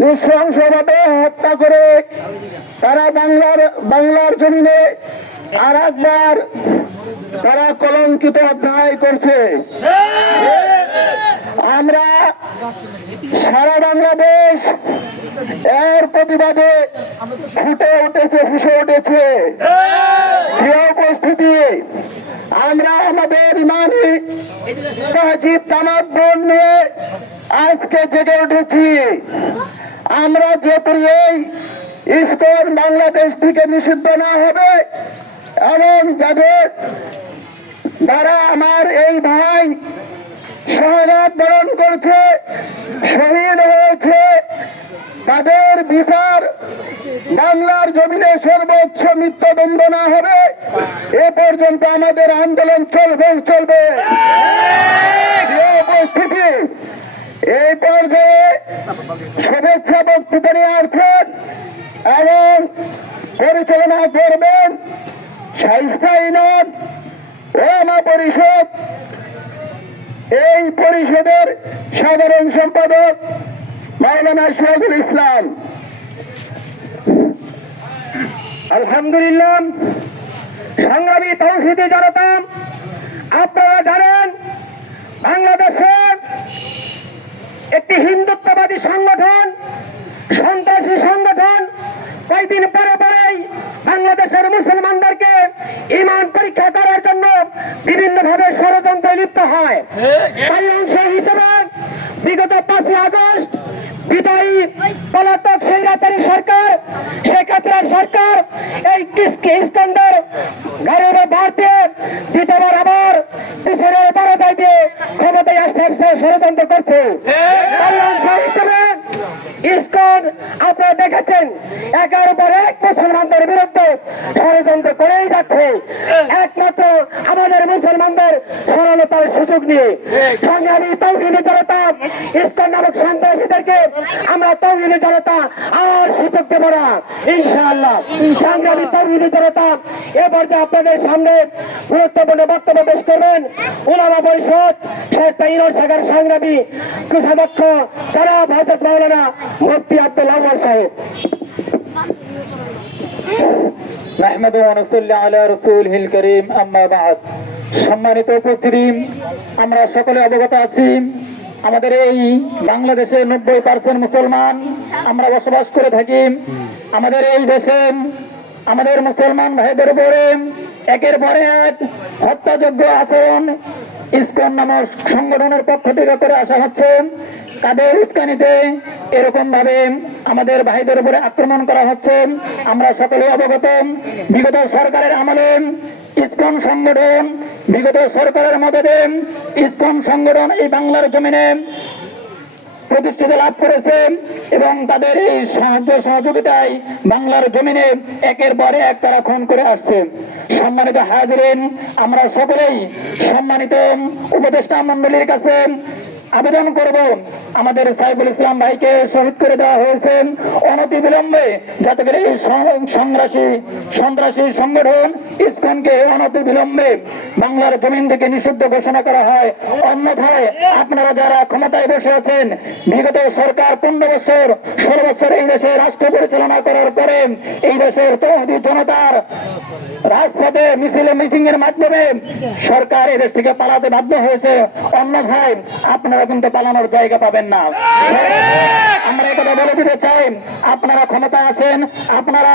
নৃশংসভাবে হত্যা করে তারা বাংলার বাংলার জমিনে আর একবার তারা কলঙ্কিত অধ্যায় করছে। আমরা সারা বাংলাদেশ এর প্রতিবাদে ফুটে উঠেছে, ফুসে উঠেছে। উপস্থিতি আমরা আমাদের ইমানি সজীব তামাদ্দন নিয়ে আজকে জেগে উঠেছি। আমরা যেহেতু এই ইস্কন বাংলাদেশ থেকে নিষিদ্ধ না হবে এবং যাদের যারা আমার এই ভাই শাহাদ বরণ করছে শহীদ হয়েছে তাদের বিচার বাংলার জমিনে সর্বোচ্চ মৃত্যুদণ্ড না হবে এ পর্যন্ত আমাদের আন্দোলন চলবে। চলবে উপস্থিতি এই পর্যায়ে শুভেচ্ছা বক্তৃতা নিয়ে আসছেন এবং পরিচালনা করবেন পরিষদ। এই পরিষদের সাধারণ সম্পাদক মাওলানা সিরাজুল ইসলাম। আলহামদুলিল্লাহ। সংগ্রামী তৌহিদি জনতা, আপনারা জানেন বাংলাদেশের একটি হিন্দুত্ববাদী সংগঠন, সন্ত্রাসী সংগঠন, কয়েকদিন পরে পরেই বাংলাদেশের মুসলমানদেরকে ইমান পরীক্ষা করার জন্য বিভিন্ন ভাবে ষড়যন্ত্রে লিপ্ত হয়। তাই অংশ হিসেবে বিগত পাঁচই আগস্ট বিদায়ী পলাতক স্বৈরাচারী সরকার, শেখ সরকার এই কিসকে ইস্কন্দার গরিবে ভারতীয় দ্বিতীয়বার আবার পিছনের বারোটায় দিয়ে ক্ষমতায় আসার সে ষড়যন্ত্র করছে তার অংশ হিসেবে ইস্কন আপনারা দেখেছেন একের পর এক মুসলমানদের বিরুদ্ধে ষড়যন্ত্র করেই যাচ্ছে। একমাত্র আমাদের মুসলমানদের সরলতার সুযোগ নিয়ে। সংগ্রামী তৌহিনী জনতা, ইস্কন নামক সন্ত্রাসীদেরকে আমরা তৌহিনী জনতা আর সুযোগ দেব না। ইনশাআল্লাহ। সংগ্রামী তৌহিনী জনতা, এ পর্যায়ে আপনাদের সামনে গুরুত্বপূর্ণ বক্তব্য পেশ করবেন। উলামা পরিষদ শেখ তাইনুর সাগর সংগ্রামী কোষাধ্যক্ষ যারা ভারতের মাওলানা মুফতি আব্দুল আহমদ সাহেব নাহমাদু ওয়া নুসাল্লি আলা রাসূলিহিল কারীম আম্মা বা'দ সম্মানিত উপস্থিতি, আমরা সকলে অবগত আছি, আমাদের এই বাংলাদেশে নব্বই পার্সেন্ট মুসলমান আমরা বসবাস করে থাকি। আমাদের এই দেশে আমাদের মুসলমান ভাইদের উপরে একের পরে এক হত্যাযোগ্য আচরণ ইসকন নামক সংগঠনের পক্ষ থেকে করে আসা হচ্ছে। এরকম ভাবে আমাদের ভাইদের উপরে আক্রমণ করা হচ্ছে। আমরা সকলে অবগত। বিগত সরকারের আমলে ইসকন সংগঠন, বিগত সরকারের ইসকন সংগঠন এই বাংলার জমিনে প্রতিষ্ঠিত লাভ করেছে এবং তাদের এই সাহায্য সহযোগিতায় বাংলার জমিনে একের পর এক তারা খুন করে আসছে। সম্মানিত হাজিরিন, আমরা সকলেই সম্মানিত উপদেষ্টা মন্ডলীর কাছে আবেদন করব। আমাদের সাইবুল ইসলাম ভাইকে শহীদ করে দেওয়া হয়েছে। অনতি বিলম্বে যাতে করে এই সং- সংগ্রাসী সন্ত্রাসী সংগঠন ইসকনকে অনতি বিলম্বে বাংলার জমিন থেকে নিষিদ্ধ ঘোষণা করা হয়। অন্যথায় আপনারা যারা ক্ষমতায় বসে আছেন, বিগত সরকার পনেরো বছর, ষোলো বছর এই দেশে রাষ্ট্র পরিচালনা করার পরে এই দেশের তহদি জনতার রাজপথে মিছিলে মিটিং এর মাধ্যমে সরকার এই দেশ থেকে পালাতে বাধ্য হয়েছে। অন্যথায় আপনারা কিন্তু পালানোর জায়গা পাবেন না। আমরা একথা বলে দিতে চাই আপনারা ক্ষমতা আছেন, আপনারা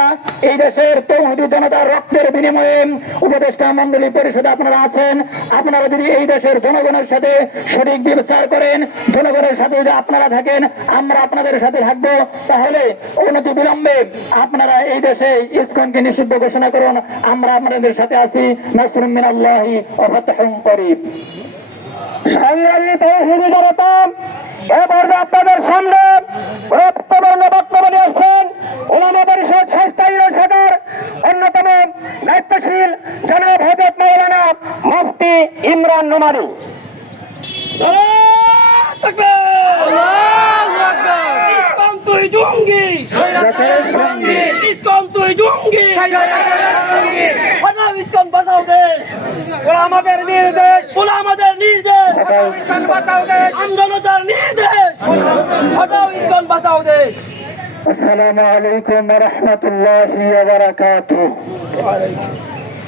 এই দেশের তৌহিদি জনতার রক্তের বিনিময়ে উপদেষ্টা মন্ডলী পরিষদে আপনারা আছেন, আপনারা যদি এই দেশের জনগণের সাথে সঠিক বিচার করেন, জনগণের সাথে যদি আপনারা থাকেন, আমরা আপনাদের সাথে থাকব। তাহলে অনতি বিলম্বে আপনারা এই দেশে ইসকনকে নিষিদ্ধ ঘোষণা করুন, আমরা আপনাদের সাথে আছি। নাসরুম মিনাল্লাহি ওয়া ফাতহুন করিব। সংগ্রামী তৌহিদি জনতা, এবার আপনাদের সামনে আসছেন স্থায়ী শাখার অন্যতম দায়িত্বশীল জনাব হজরত মৌলানা মুফতি ইমরান নোমানি জঙ্গি সঙ্গে ইসকন তুই জঙ্গি হটাও ইসকন বাঁচাও দেশ ওরা আমাদের নির্দেশ। ওরা আমাদের নির্দেশ ইসকন বাঁচাও দেশ দেশ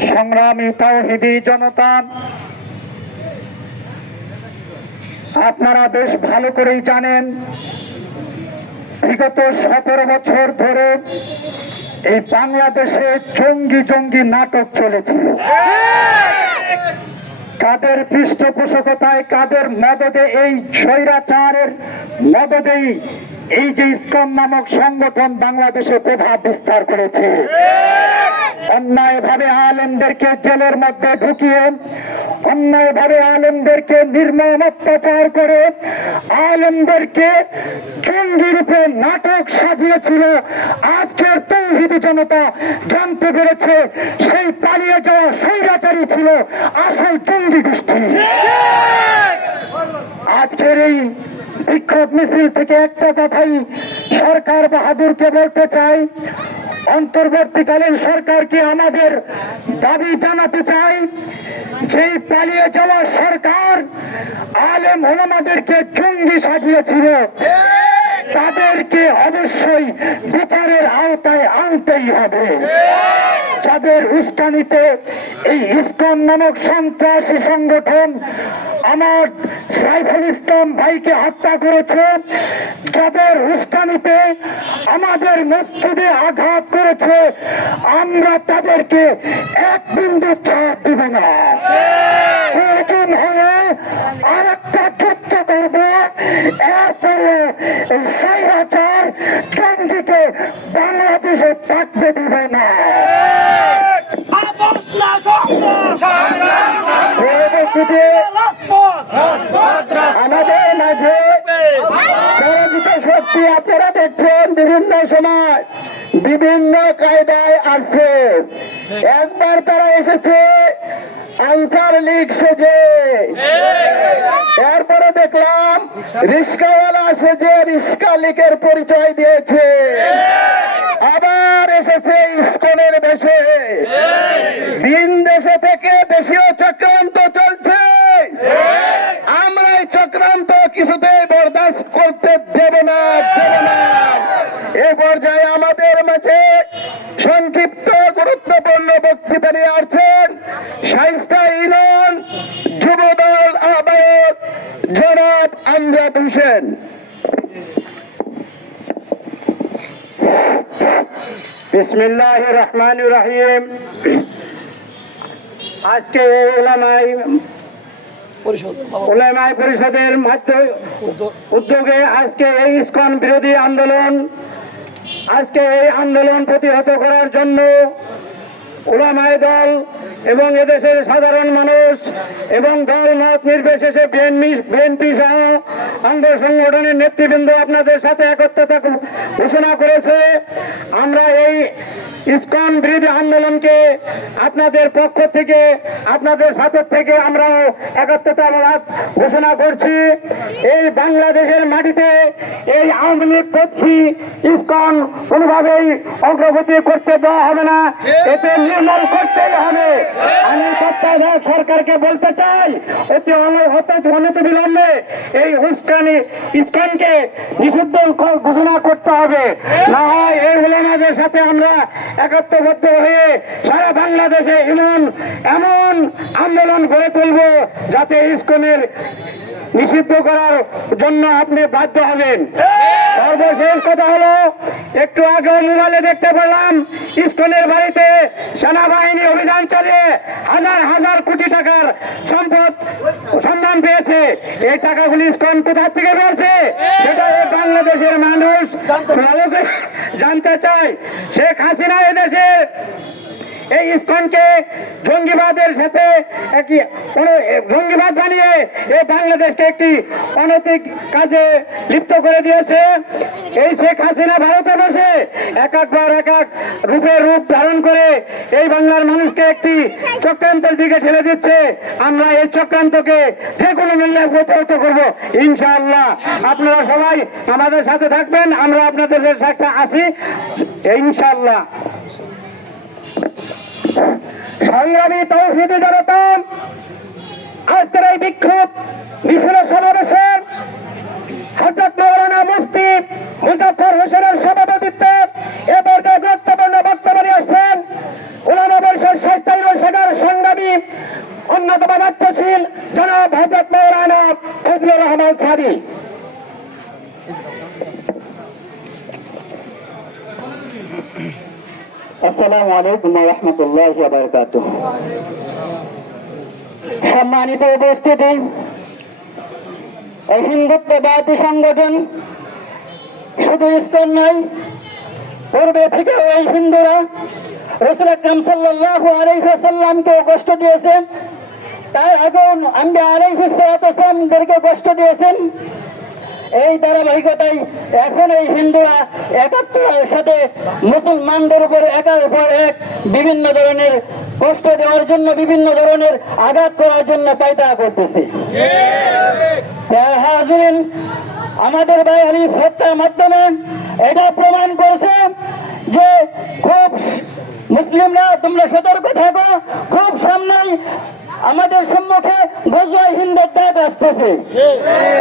সংগ্রামী তাওহিদি জনতা আপনারা বেশ ভালো করেই জানেন, বিগত সতেরো বছর ধরে এই বাংলাদেশে জঙ্গি জঙ্গি নাটক চলেছিল কাদের পৃষ্ঠপোষকতায়, কাদের মদদে এই স্বৈরাচারের মদদেই এই যে ইসকন নামক সংগঠন বাংলাদেশে প্রভাব বিস্তার করেছে। অন্যায় ভাবে আলেমদেরকে জেলের মধ্যে ঢুকিয়ে অন্যায় ভাবে আলেমদেরকে নির্মম অত্যাচার করে আলেমদেরকে জঙ্গি রূপে নাটক সাজিয়েছিল। আজকের তৌহিদি জনতা জানতে পেরেছে, সেই পালিয়ে যাওয়া স্বৈরাচারী ছিল আসল জঙ্গি গোষ্ঠী। আজকের এই বিক্ষোভ মিছিল থেকে একটা কথাই সরকার বাহাদুরকে বলতে চাই। অন্তর্বর্তীকালীন সরকারকে আমাদের দাবি জানাতে চাই যে, পালিয়ে যাওয়া সরকার আলেম ওলামাদেরকে জঙ্গি সাজিয়েছিল। তাদেরকে অবশ্যই বিচারের আওতায় আনতেই হবে। যাদের উস্কানিতে এই ইসকন নামক সন্ত্রাসী সংগঠন আমার সাইফুল ইসলাম ভাইকে হত্যা করেছে যাদের উস্কানিতে আমাদের মসজিদে আঘাত করেছে আমরা তাদেরকে এক বিন্দু ছাড় দিব না প্রয়োজন হলে আরেকটা যুদ্ধ করব এরপরে এই স্বৈরাচার বাংলাদেশে থাকতে দিব না সংগ্রাম আমাদের মাঝে পরাজিত শক্তি আপনারা দেখছেন বিভিন্ন সময় বিভিন্ন কায়দায় আসছে। একবার তারা এসেছে আনসার লীগ সেজে। এরপরে দেখলাম রিস্কাওয়ালা সেজে রিস্কা লীগের পরিচয় দিয়েছে। আবার এসেছে ইস্কনের দেশে। তিন দেশে থেকে দেশীয় চক্রান্ত চলছে। কিছুতেই বরদাস্ত করতে দেব না দেব না। এ পর্যায়ে আমাদের মাঝে সংক্ষিপ্ত গুরুত্বপূর্ণ বক্তৃতা নিয়ে আসছেন শাইস্তা ইলন যুবদল আহ্বায়ক জনাব আমজাদ হোসেন। বিসমিল্লাহ রহমান রহিম। আজকে এই ওলামাই পরিষদ ওলামায় পরিষদের মাধ্যমে উদ্যোগে। আজকে এই ইস্কন বিরোধী আন্দোলন আজকে এই আন্দোলন প্রতিহত করার জন্য ওলামায় দল এবং এদেশের সাধারণ মানুষ এবং দল মত নির্বিশেষে বিএনপি বিএনপি সহ অঙ্গ সংগঠনের নেতৃবৃন্দ আপনাদের সাথে একত্রতা ঘোষণা করেছে। আমরা এই ইসকন বিরোধী আন্দোলনকে আপনাদের পক্ষ থেকে, আপনাদের সাথে থেকে আমরা একাত্মতাবাদ ঘোষণা করছি। এই বাংলাদেশের মাটিতে এই আওয়ামী লীগ প্রার্থী ইসকন কোনোভাবেই অগ্রগতি করতে দেওয়া হবে না। এতে নির্মূল করতেই হবে। আমি তত্ত্বাবধায়ক সরকারকে বলতে চাই, অতি অন- অতি অনতি বিলম্বে এই উস্কানি ইসকনকে নিষিদ্ধ ঘোষণা করতে হবে। না হয় এই উলামাদের সাথে আমরা একাত্মবদ্ধ হয়ে সারা বাংলাদেশে এমন এমন আন্দোলন গড়ে তুলব যাতে ইসকনের নিষিদ্ধ করার জন্য আপনি বাধ্য হবেন। সর্বশেষ কথা হলো, একটু আগে মোবাইলে দেখতে পেলাম, ইস্কনের বাড়িতে সেনাবাহিনী অভিযান চালিয়ে হাজার হাজার কোটি টাকার সম্পদ সন্ধান পেয়েছে। এই টাকাগুলি ইস্কন কোথা থেকে পেয়েছে? সেটা বাংলাদেশের মানুষ জানতে চায়। শেখ হাসিনা এদেশে এই ইস্কনকে জঙ্গিবাদের সাথে একটি জঙ্গিবাদ বানিয়ে এই বাংলাদেশকে একটি অনৈতিক কাজে লিপ্ত করে দিয়েছে। এই শেখ হাসিনা ভারতে বসে এক একবার এক এক রূপের রূপ ধারণ করে এই বাংলার মানুষকে একটি চক্রান্তের দিকে ঠেলে দিচ্ছে। আমরা এই চক্রান্তকে যে কোনো মূল্যে প্রতিহত করব, ইনশাআল্লাহ। আপনারা সবাই আমাদের সাথে থাকবেন, আমরা আপনাদের সাথে আসি, ইনশাআল্লাহ। সংগ্রামী তৌহিদি জনতা, আজকের এই বিক্ষোভ মিছিল সমাবেশের হজরত মৌলানা মুফতি মুজাফর হোসেনের সভাপতিত্বে এ পর্যায়ে গুরুত্বপূর্ণ বক্তব্য নিয়ে আসছেন উলামা পরিষদ স্বাস্থ্য শাখার সংগ্রামী অন্যতম দায়িত্বশীল জনাব হজরত মৌলানা ফজলুর রহমান সাদি। আসসালামু আলাইকুম রহমতুল্লাহ বারকাত সম্মানিত উপস্থিতি, এই হিন্দুত্ববাদী সংগঠন শুধু ইস্কন নয়, পূর্বে থেকে এই হিন্দুরা রসুল আকরাম সাল্লাহ আলাইসাল্লামকেও কষ্ট দিয়েছে তার আগেও আমি আলাইসালামদেরকে কষ্ট দিয়েছেন। এই ধারাবাহিকতায় এখন এই হিন্দুরা একাত্তরের সাথে মুসলমানদের উপর একার উপর এক বিভিন্ন ধরনের কষ্ট দেওয়ার জন্য, বিভিন্ন ধরনের আঘাত করার জন্য পায়তারা করতেছে। আমাদের ভাই আলিফ হত্যার মাধ্যমে এটা প্রমাণ করছে যে খুব মুসলিমরা তোমরা সতর্ক থাকো, খুব সামনেই আমাদের সম্মুখে গজওয়া হিন্দের ডাক আসতেছে।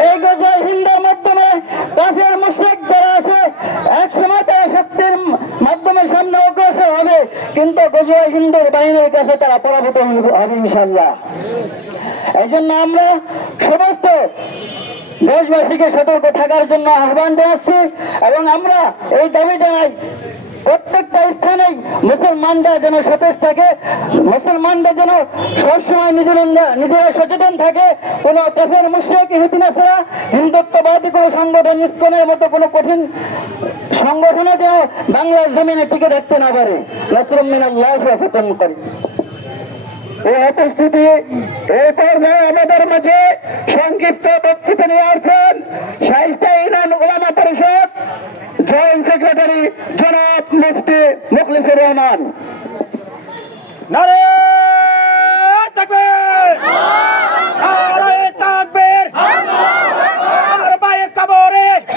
এই গজওয়া হিন্দের মাধ্যমে কাফের, মুশরিক যারা আছে এক সময় তারা শক্তির মাধ্যমে সামনে অগ্রসর হবে। কিন্তু গজওয়া হিন্দের বাহিনীর কাছে তারা পরাভূত হবে ইনশাল্লাহ এই জন্য আমরা সমস্ত দেশবাসীকে সতর্ক থাকার জন্য আহ্বান জানাচ্ছি এবং আমরা এই দাবি জানাই মুসলমানরা যেন সতেজ থাকে, মুসলমানরা যেন সবসময় নিজেরা নিজেরা সচেতন থাকে। কোন কাফের, মুশ্রিক হিতিনা ছাড়া হিন্দুত্ববাদী কোনো সংগঠন, ইস্কনের মতো কোনো কঠিন সংগঠনে যেন বাংলার জমিনে টিকে থাকতে না পারে। নাসরুমিন আল্লাহ ফতন করি এই উপস্থিতি এই পর্যায়ে আমাদের মাঝে সংক্ষিপ্ত বক্তৃতা নিয়ে আসছেন শাহিস্তা ইউনিয়ন ওলামা পরিষদ জয়েন্ট সেক্রেটারি জনাব মুফতি মুখলিসুর রহমান। নারে তাকবীর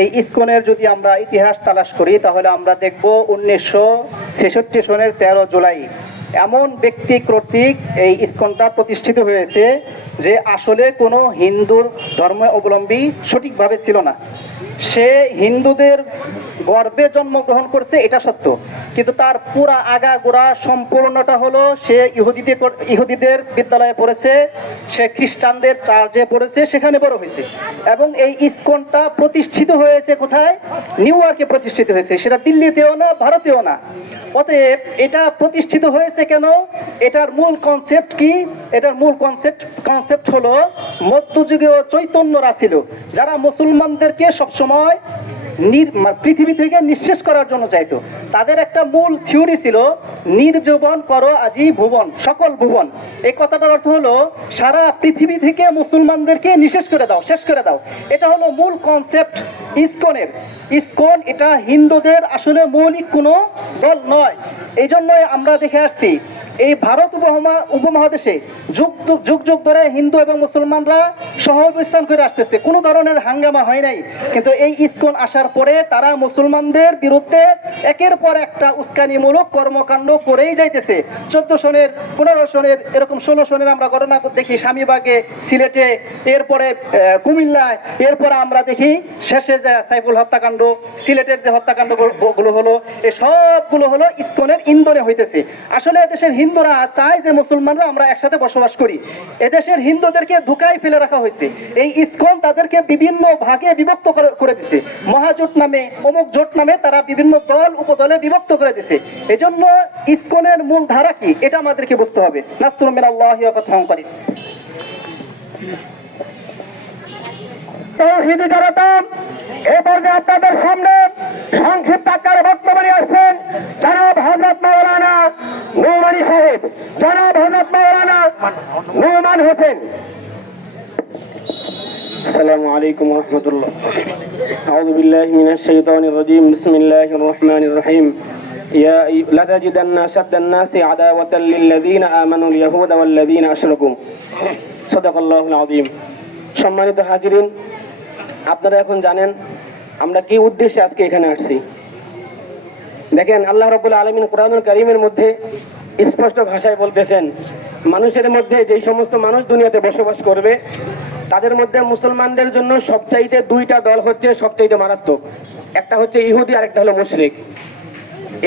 এই ইসকনের যদি আমরা ইতিহাস তালাশ করি, তাহলে আমরা দেখব উনিশশো ছেষট্টি সনের তেরো জুলাই। এমন ব্যক্তি কর্তৃক এই স্কনটা প্রতিষ্ঠিত হয়েছে যে আসলে কোনো হিন্দুর ধর্ম অবলম্বী সঠিকভাবে ছিল না। সে হিন্দুদের গর্বে জন্মগ্রহণ করছে, এটা সত্য। কিন্তু তার পুরা আগা গোড়া সম্পূর্ণটা হলো, সে ইহুদিদের ইহুদিদের বিদ্যালয়ে পড়েছে, সে খ্রিস্টানদের চার্চে পড়েছে, সেখানে বড় হয়েছে। এবং এই ইস্কনটা প্রতিষ্ঠিত হয়েছে কোথায়? নিউ ইয়র্কে প্রতিষ্ঠিত হয়েছে। সেটা দিল্লিতেও না, ভারতেও না। অতএব এটা প্রতিষ্ঠিত হয়েছে কেন? এটার মূল কনসেপ্ট কি? এটার মূল কনসেপ্ট কনসেপ্ট হলো, মধ্যযুগীয় চৈতন্যরা ছিল। যারা মুসলমানদেরকে সবসময় পৃথিবী থেকে নিঃশেষ করার জন্য চাইতো। তাদের একটা মূল থিওরি ছিল, নির্জীবন করো আজি ভুবন, সকল ভুবন। এই কথাটার অর্থ হলো, সারা পৃথিবী থেকে মুসলমানদেরকে নিঃশেষ করে দাও, শেষ করে দাও। এটা হলো মূল কনসেপ্ট ইসকনের। ইসকন এটা হিন্দুদের আসলে মৌলিক কোনো দল নয়। এই জন্যই আমরা দেখে আসছি এই ভারত উপমহা, উপমহাদেশে যুগ যুগ- যুগ ধরে হিন্দু এবং মুসলমানরা সহ অবস্থান করে আসতেছে। কোনো ধরনের হাঙ্গামা হয় নাই। কিন্তু এই ইসকন আসার পরে তারা মুসলমানদের বিরুদ্ধে একের পর একটা উস্কানিমূলক কর্মকাণ্ড করেই যাইতেছে। চোদ্দ সনের, পনেরো সনের, এরকম ষোলো সনের আমরা ঘটনা দেখি স্বামীবাগে সিলেটে, এরপরে কুমিল্লায়, এরপরে আমরা দেখি শেষে যে সাইফুল হত্যাকাণ্ড, সিলেটের যে হত্যাকাণ্ডগুলো হলো এই সবগুলো হলো ইসকনের ইন্ধনে হইতেছে। আসলে এদেশের হিন্দুরা চায় যে মুসলমানরা আমরা একসাথে বসবাস করি। এদেশের হিন্দুদেরকে ধুকায় ফেলে রাখা হয়েছে। এই ইস্কন তাদেরকে বিভিন্ন ভাগে বিভক্ত করে- দিছে। মহাজোট নামে, অমুক জোট নামে তারা বিভিন্ন দল, উপদলে বিভক্ত করে দিছে। এজন্য ইস্কনের মূল ধারা কি? এটা আমাদেরকে বুঝতে হবে। নাসরুম আল্লাহ ওয়া ফাতহুম করিম। তৌহিদি জনতা এ পর্যায়ে আপনাদের সামনে সংক্ষিপ্ত আকারে বক্তব্য নিয়ে আসছেন জনাব হজরত মৌলানা নৌমানি সাহেব জনাব হজরত মৌলানা নৌমান হোসেন السلام عليكم ورحمة الله أعوذ بالله من الشيطان الرجيم بسم الله الرحمن الرحيم يا أي- لتجدن أشد الناس عداوة للذين آمنوا اليهود والذين أشركوا صدق الله العظيم সম্মানিত হাজিরিন আপনারা এখন জানেন আমরা কি উদ্দেশ্যে আজকে এখানে আসছি। দেখেন, আল্লাহ রবুল্লা আলমিন কোরআনুল করিমের মধ্যে স্পষ্ট ভাষায় বলতেছেন, মানুষের মধ্যে যেই সমস্ত মানুষ দুনিয়াতে বসবাস করবে, তাদের মধ্যে মুসলমানদের জন্য সবচাইতে দুইটা দল হচ্ছে সবচাইতে মারাত্মক। একটা হচ্ছে ইহুদি আর একটা হলো মুশরিক।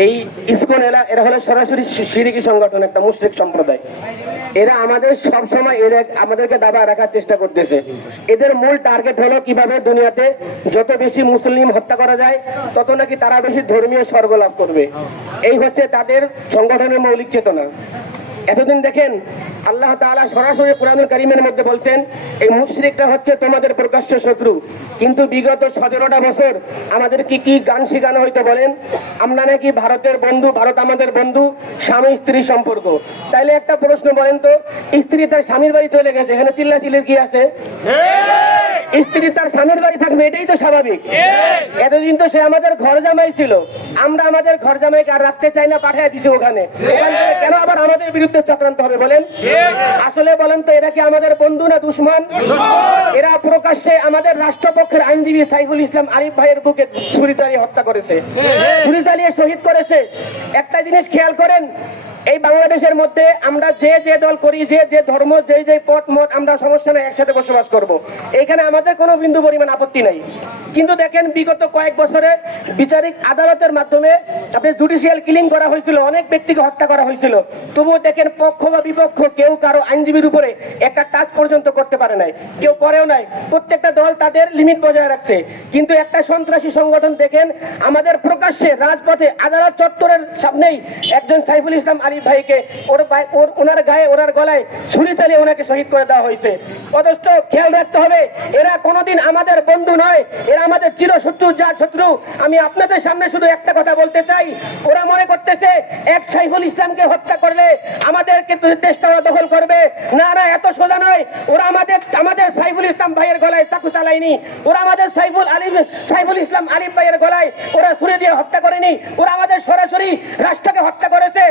এই ইসকন এরা এরা হলো সরাসরি সিরিকি সংগঠন, একটা মুসলিক সম্প্রদায়। এরা আমাদের সবসময় এরা আমাদেরকে দাবা রাখার চেষ্টা করতেছে। এদের মূল টার্গেট হলো কীভাবে দুনিয়াতে যত বেশি মুসলিম হত্যা করা যায়, তত নাকি তারা বেশি ধর্মীয় স্বর্গ লাভ করবে। এই হচ্ছে তাদের সংগঠনের মৌলিক চেতনা। এতদিন দেখেন আল্লাহ সরাসরি কোরআনুল কারিমের মধ্যে বলছেন, এই মুশরিকরা হচ্ছে তোমাদের প্রকাশ্য শত্রু। কিন্তু বিগত সতেরোটা বছর আমাদের কি কি গান শেখানো হয়তো বলেন? আমরা নাকি ভারতের বন্ধু, ভারত আমাদের বন্ধু, স্বামী, স্ত্রী সম্পর্ক। তাইলে একটা প্রশ্ন বলেন তো, স্ত্রী তার স্বামীর বাড়ি চলে গেছে, এখানে চিল্লা চিল্লির কি আছে? স্ত্রী তার স্বামীর বাড়ি থাকবে এটাই তো স্বাভাবিক। এতদিন তো সে আমাদের ঘর জামাই ছিল। আমরা আমাদের ঘর জামাইকে আর রাখতে চাই না পাঠিয়ে দিছি ওখানে। কেন আবার আমাদের বিরুদ্ধে চক্রান্ত হবে বলেন? আসলে বলেন তো এরা কি আমাদের বন্ধু না দুশ্মন? এরা প্রকাশ্যে আমাদের রাষ্ট্রপক্ষের আইনজীবী সাইফুল ইসলাম আরিফ ভাইয়ের বুকে ছুরি চালিয়ে হত্যা করেছে। ছুরি চালিয়ে শহীদ করেছে। একটা জিনিস খেয়াল করেন এই বাংলাদেশের মধ্যে আমরা যে যে দল করি, যে যে ধর্ম, যে যে পথ, মত, আমরা সমস্যা নেই একসাথে বসবাস করব। এইখানে আমাদের কোনো বিন্দু পরিমাণ আপত্তি নাই। কিন্তু দেখেন, বিগত কয়েক বছরে বিচারিক আদালতের মাধ্যমে আপনি জুডিশিয়াল কিলিং করা হয়েছিল, অনেক ব্যক্তিকে হত্যা করা হয়েছিল। তবুও দেখেন, পক্ষ বা বিপক্ষ কেউ কারও আইনজীবীর উপরে একটা টাচ পর্যন্ত করতে পারে নাই। কেউ করেও নাই। প্রত্যেকটা দল তাদের লিমিট বজায় রাখছে। কিন্তু একটা সন্ত্রাসী সংগঠন দেখেন, আমাদের প্রকাশ্যে রাজপথে আদালত চত্বরের সামনেই একজন সাইফুল ইসলাম আলী ভাইকে ওর ওর, ওনার গায়ে, ওনার গলায় ছুরি চালিয়ে ওনাকে শহীদ করে দেওয়া হয়েছে। অথচ খেয়াল রাখতে হবে, এরা কোনোদিন আমাদের বন্ধু নয়, এরা আমাদের চির শত্রু যার শত্রু। আমি আপনাদের সামনে শুধু একটা কথা বলতে চাই, ওরা মনে করতেছে এক সাইফুল ইসলামকে হত্যা করলে আমাদেরকে তো দেশটা দখল করবে। না না, এত সোজা নয়, ওরা আমাদের আমাদের সাইফুল ইসলাম ভাইয়ের গলায় চাকু চালায়নি। ওরা আমাদের সাইফুল আলিম, সাইফুল ইসলাম আলিম ভাইয়ের গলায় ওরা ছুরি দিয়ে হত্যা করেনি। ওরা আমাদের সরাসরি রাষ্ট্রকে হত্যা করেছে।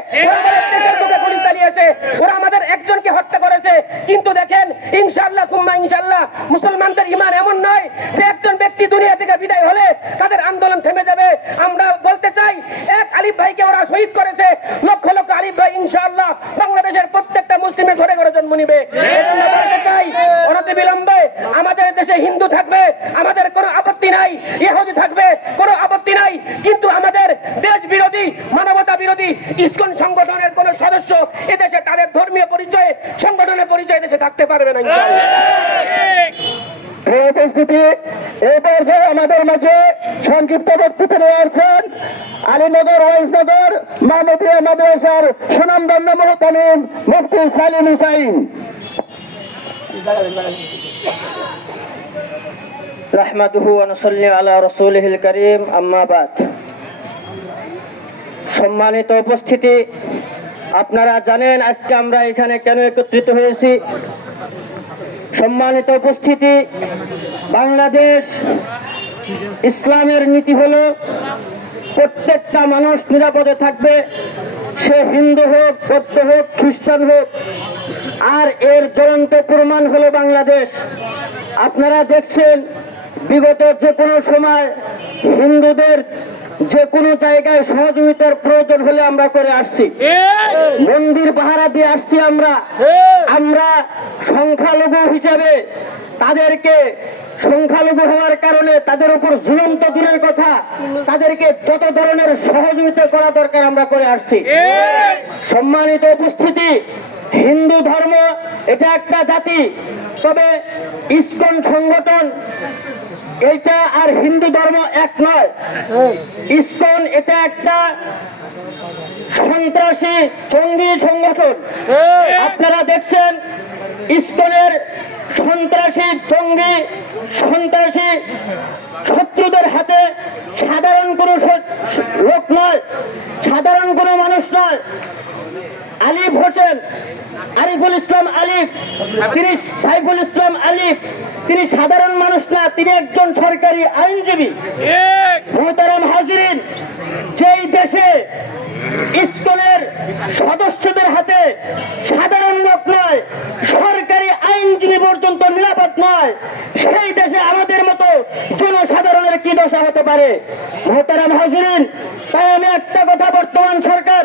এমন নয় একজন ব্যক্তি দুনিয়া থেকে বিদায় হলে তাদের আন্দোলন থেমে যাবে। আমরা বলতে চাই, এক আলিফ ভাইকে ওরা শহীদ করেছে। লক্ষ লক্ষ আলিফ ভাই ইনশাআল্লাহ, বাংলাদেশের প্রত্যেকটা মুসলিমের ঘরে ঘরে জন্ম নিবে এজন্য বলতে চাই অনতি বিলম্বে আমাদের দেশে হিন্দু থাকবে আমাদের কোনো আপত্তি আপত্তি নাই ইহুদি থাকবে কোনো আপত্তি নাই কিন্তু আমাদের দেশ বিরোধী মানবতা বিরোধী ইসকন সংগঠনের কোন সদস্য এদেশে তাদের ধর্মীয় পরিচয়ে সংগঠনের পরিচয় দেশে থাকতে পারবে না ইনশাআল্লাহ। প্রিয় উপস্থিতি এই পর্যায়ে আমাদের মাঝে আলীনগর মাহমুদিয়া মাদ্রাসার মুফতি সালিম হুসাইন। সম্মানিত উপস্থিতি, আপনারা জানেন আজকে আমরা এখানে কেন একত্রিত হয়েছি? সম্মানিত উপস্থিতি, বাংলাদেশ ইসলামের নীতি হলো, প্রত্যেকটা মানুষ নিরাপদে থাকবে। সে হিন্দু হোক, বৌদ্ধ হোক, খ্রিস্টান হোক। আর এর জ্বলন্ত প্রমাণ হলো বাংলাদেশ। আপনারা দেখছেন, বিগত যে কোনো সময় হিন্দুদের যে কোনো জায়গায় সহযোগিতার প্রয়োজন হলে আমরা করে আসছি। মন্দির পাহারা দিয়ে আসছি আমরা। আমরা সংখ্যালঘু হিসাবে তাদেরকে সংখ্যালঘু হওয়ার কারণে তাদের উপর জুলুম তো দূরের কথা। তাদেরকে যত ধরনের সহযোগিতা করা দরকার আমরা করে আসছি। সম্মানিত উপস্থিতি, হিন্দু ধর্ম, এটা একটা জাতি। তবে ইস্কন সংগঠন এটা আর হিন্দু ধর্ম এক নয়। ইস্কন এটা একটা সন্ত্রাসী জঙ্গি সংগঠন। আপনারা দেখছেন, ইসকনের সন্ত্রাসী জঙ্গি সন্ত্রাসী শত্রুদের হাতে সাধারণ কোনো লোক নয় সাধারণ কোনো মানুষ নয়। আলিফ হোসেন আরিফুল ইসলাম আলিফ তিনি সাইফুল ইসলাম আলিফ তিনি সাধারণ মানুষ না তিনি একজন সরকারি আইনজীবী। মোহতারাম হাজিরিন যেই দেশে ইস্কনের সদস্যদের হাতে সাধারণ লোক নয়, সরকারি আইনজীবী পর্যন্ত নিরাপদ নয়, সেই দেশে আমাদের মতো জনসাধারণের কি দশা হতে পারে? মোহতারাম হাজিরিন, তাই আমি একটা কথা বর্তমান সরকার,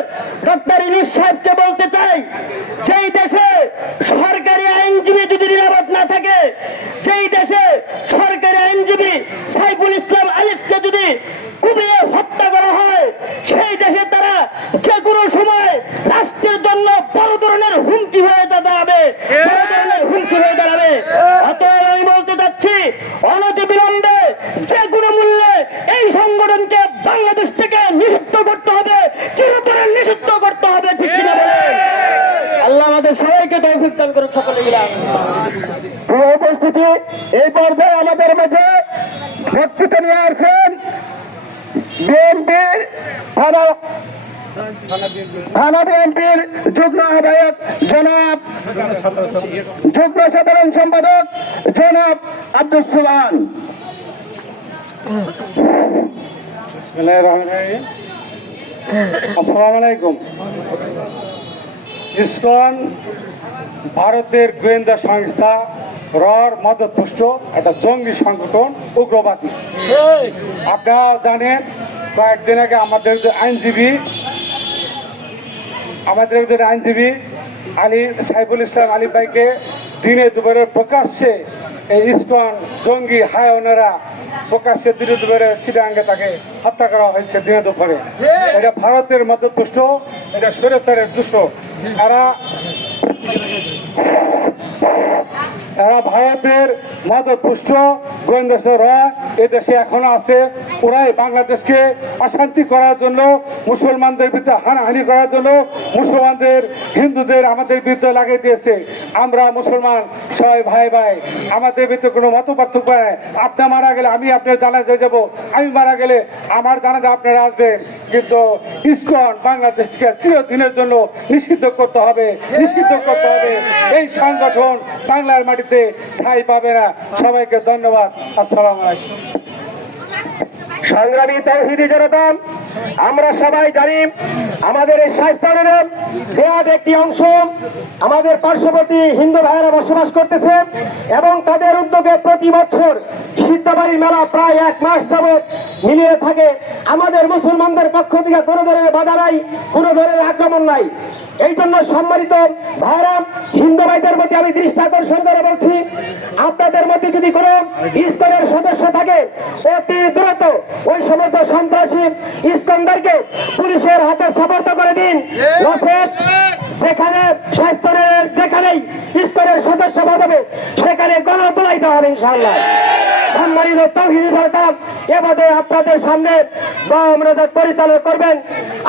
ডক্টর ইনুস সাহেবকে বলতে চাই, যেই দেশে সরকারি আইনজীবী যদি নিরাপদ না থাকে, যেই দেশে সরকারি আইনজীবী সাইফুল ইসলাম আলিফকে যদি কুপিয়ে হত্যা করা হয় যুগ্ম সাধারণ সম্পাদক, জনাব আব্দুল সুবান ভারতের গোয়েন্দা সংস্থা রর মদতপুষ্ট একটা জঙ্গি সংগঠন, উগ্রবাদী। আপনারা জানেন, কয়েকদিন আগে আমাদের আইনজীবী, আমাদের একজন আইনজীবী আলী সাইফুল ইসলাম আলী ভাইকে দিনে দুবারে প্রকাশ্যে এই ইস্কন জঙ্গি হায়নেরা প্রকাশ্যে দিনে দুপুরে চিটাঙ্গে তাকে হত্যা করা হয়েছে দিনে দুপুরে। এটা ভারতের মধ্যপুষ্ট এটা সরেসারের দুষ্ট। এরা এরা ভারতের মদতপুষ্ট গোয়েন্দাসরা। এ দেশে এখনও আছে। ওরাই বাংলাদেশকে অশান্তি করার জন্য, মুসলমানদের বিরুদ্ধে হানাহানি করার জন্য, মুসলমানদের, হিন্দুদের আমাদের বিরুদ্ধে লাগিয়ে দিয়েছে। আমরা মুসলমান, সবাই ভাই ভাই, আমাদের কোনো মত পার্থক্য নাই। মারা গেলে আমি আপনার জানাজায় যাব আমি মারা গেলে আমার জানাজা আপনারা আসবেন। কিন্তু ইসকন বাংলাদেশকে চিরদিনের জন্য নিষিদ্ধ করতে হবে, নিষিদ্ধ করতে হবে। এই সংগঠন বাংলার মাটিতে ঠাঁই পাবে না। সবাইকে ধন্যবাদ। আসসালামু সংগ্রামী তৌহিদি আমরা সবাই জানি আমাদের এই শাস্তানের বিরাট একটি অংশ। আমাদের পার্শ্ববর্তী হিন্দু ভাইয়েরা বসবাস করতেছে এবং তাদের উদ্যোগে প্রতি বছর সিদ্ধাবাড়ির মেলা প্রায় এক মাস যাবৎ মিলিয়ে থাকে। আমাদের মুসলমানদের পক্ষ থেকে কোনো ধরনের বাধা নাই, কোনো ধরনের আক্রমণ নাই। এই জন্য সম্মানিত ভাইরা হিন্দু ভাইদের প্রতি আমি দৃষ্টি আকর্ষণ করে বলছি, আপনাদের মধ্যে যদি কোনো ইস্কনের সদস্য থাকে, অতি দ্রুত ওই সমস্ত সন্ত্রাসী ইস্কনদেরকে পুলিশের হাতে সমর্থ করে দিন। যেখানে স্বাস্থ্যের যেখানেই ইস্কনের সদস্য বাজাবে সেখানে গণ তোলাইতে হবে ইনশাআল্লাহ। সম্মানিত তৌহিদি সরকার এবারে আপনাদের সামনে পরিচালনা করবেন।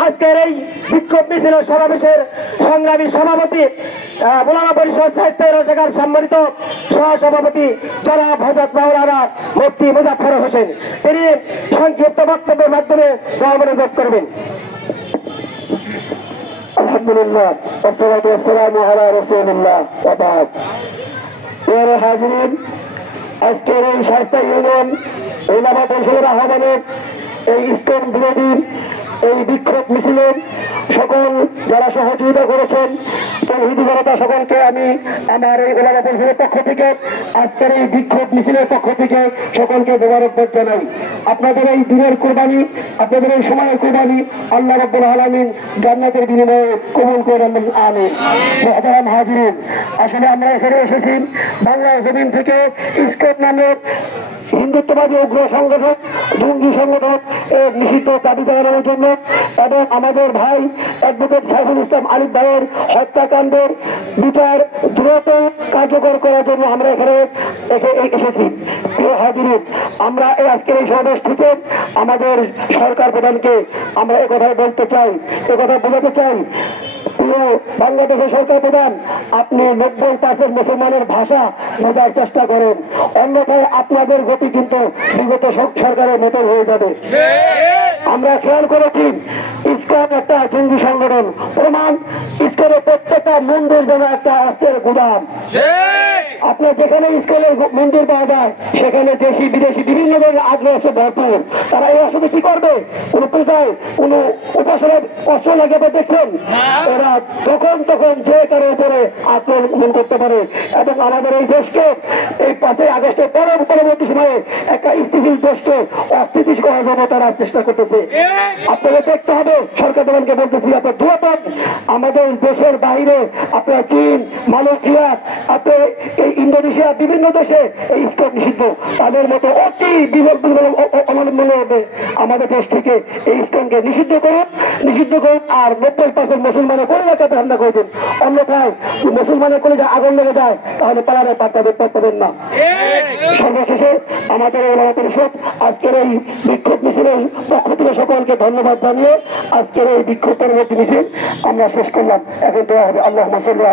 আজকের এই বিক্ষোভ মিছিলের সমাবেশের সংগ্রামী সভাপতি আহ, বোলামা পরিষদ স্বাস্থ্য রোজগার সম্মানিত সহসভাপতি জনাব হজরত মাওলানা মুফতি মুজাফর হোসেন তিনি সংক্ষিপ্ত বক্তব্যের মাধ্যমে গমরাজাত করবেন আলহামদুলিল্লাহ والصلاة والسلام على رسول الله وبعد এর হাজিরিন আজকের এই স্বাস্থ্য ইউনিয়ন ওলামা পরিষদের আহ্বানে এই ইস্কন বিরোধী এই বিক্ষোভ মিছিলে সকল যারা সহযোগিতা করেছেন, তৌহিদি সকলকে আমি আমার এই ওলামা পরিষদের পক্ষ থেকে, আজকের এই বিক্ষোভ মিছিলের পক্ষ থেকে সকলকে মোবারকবাদ জানাই। আপনাদের এই দিনের কোরবানি, আপনাদের এই সময়ের কোরবানি আল্লাহ রব্বুল আলমিন জান্নাতের বিনিময়ে কবুল করেন, আমিন। মহতারাম হাজিরিন, আসলে আমরা এখানে এসেছি বাংলা জমিন থেকে ইস্কন নামের হিন্দুত্ববাদী উগ্র সংগঠন জঙ্গি সংগঠন এর নিষিদ্ধ দাবি জানানোর জন্য এবং আমাদের ভাই অ্যাডভোকেট সাইফুল ইসলাম আলিফ ভাইয়ের হত্যাকাণ্ডের বিচার দ্রুত কার্যকর করার জন্য আমরা এখানে এসে- এসেছি। প্রিয় হাজিরিন আমরা এই আজকের এই সমাবেশ থেকে আমাদের সরকার প্রধানকে আমরা একথায় বলতে চাই এ কথা বোঝাতে চাই বাংলাদেশের সরকার প্রধান। আপনি নব্বই পার্সেন্ট মুসলমানের ভাষা বোঝার চেষ্টা করেন। অন্যথায় আপনাদের গতি কিন্তু বিগত সর- সরকারের মতো হয়ে যাবে। আমরা খেয়াল করেছি, ইস্কন একটা জঙ্গি সংগঠন। প্রমাণ, ইস্কনের প্রত্যেকটা মন্দির যেন একটা অস্ত্রের গুদাম। আপনার যেখানে স্কুলের মন্দির পাওয়া যায়, সেখানে দেশি, বিদেশি বিভিন্ন ধরনের আগ্রহ ভরপুর। তারা এই আসলে কি করবে? কোন পূজায়, কোন উপাসনের কষ্ট লাগাবে দেখছেন? এরা তখন তখন যে কারও উপরে আক্রমণ করতে পারে। এবং আমাদের এই দেশকে এই পাঁচই আগস্টের পরে পরবর্তী সময়ে একটা স্থিতিশীল দেশকে অস্থিতিশীল করার জন্য তারা চেষ্টা করতেছে। আপনাদের দেখতে হবে, সরকার প্রধানকে বলতেছি আপনার দুয়াতন আমাদের দেশের বাইরে আপনার চীন, মালয়েশিয়া, আপনার এই ইন্দোনেশিয়া, বিভিন্ন দেশে এই স্কোপ নিষিদ্ধ। তাদের মতো অতি অবলম্বন হবে। আমাদের দেশ থেকে এই স্কোনকে নিষিদ্ধ করুন নিষিদ্ধ করুন, আর নব্বই পার্সেন্ট মুসলমানের করে রাখাতে হামলা করে দিন। অন্যথায় মুসলমানের করে আগুন লেগে যায়, তাহলে পালারে পাঠাবে পাঠাবেন না। সর্বশেষে আমাদের ওলামা পরিষদ আজকের এই বিক্ষোভ মিছিলের পক্ষ থেকে সকলকে ধন্যবাদ জানিয়ে আজকের এই বিক্ষোভ পরবর্তী মিছিল আমরা শেষ করলাম। এখন তো হবে আল্লাহ মসল্লা